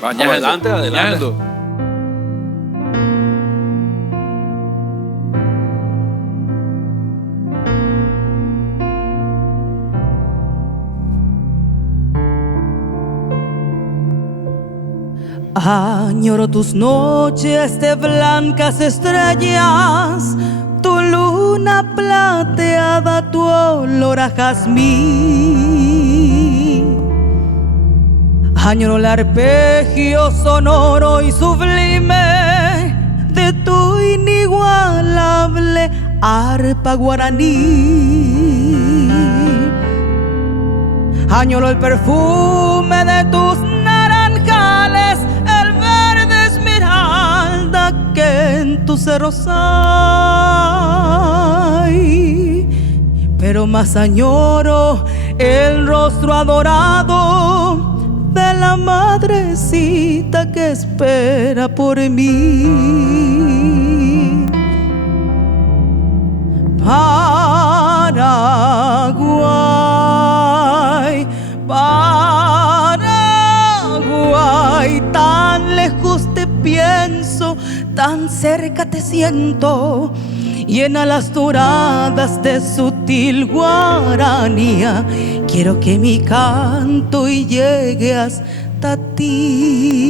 Adelante, adelante. Añoro tus noches de blancas estrellas, tu luna plateada, tu olor a jazmín. Añoro el arpegio sonoro y sublime de tu inigualable arpa guaraní. Añoro el perfume de tus naranjales, el verde esmeralda que en tus cerros hay. Pero más añoro el rostro adorado de la madrecita que espera por mí. Paraguay, Paraguay, tan lejos te pienso, tan cerca te siento, y en alas doradas de sutil guaranía quiero que mi canto llegue hasta ti.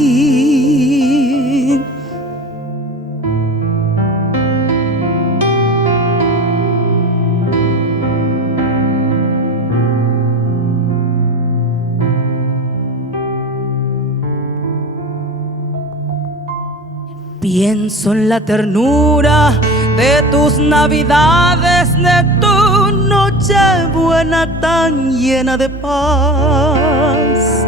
Pienso en la ternura de tus navidades, de tu Nochebuena tan llena de paz.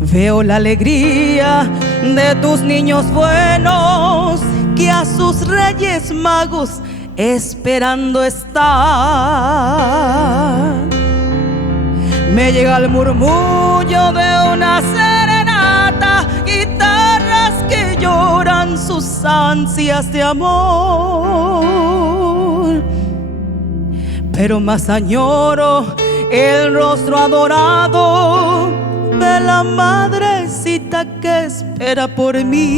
Veo la alegría de tus niños buenos que a sus reyes magos esperando están. Me llega el murmullo de una serenata, guitarras que lloran sus ansias de amor. Pero más añoro el rostro adorado de la madrecita que espera por mí.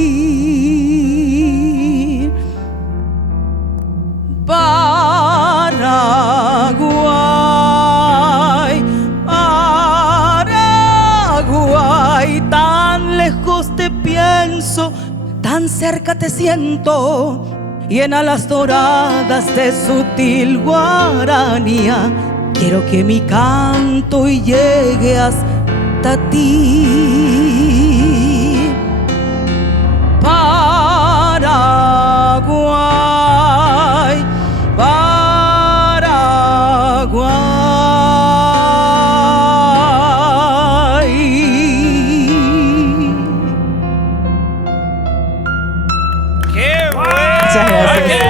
Paraguay, Paraguay, tan lejos te pienso, tan cerca te siento, y en alas doradas de sutil guaranía quiero que mi canto llegue hasta ti. Paraguay, Paraguay. ¡Qué bueno! Muchas gracias.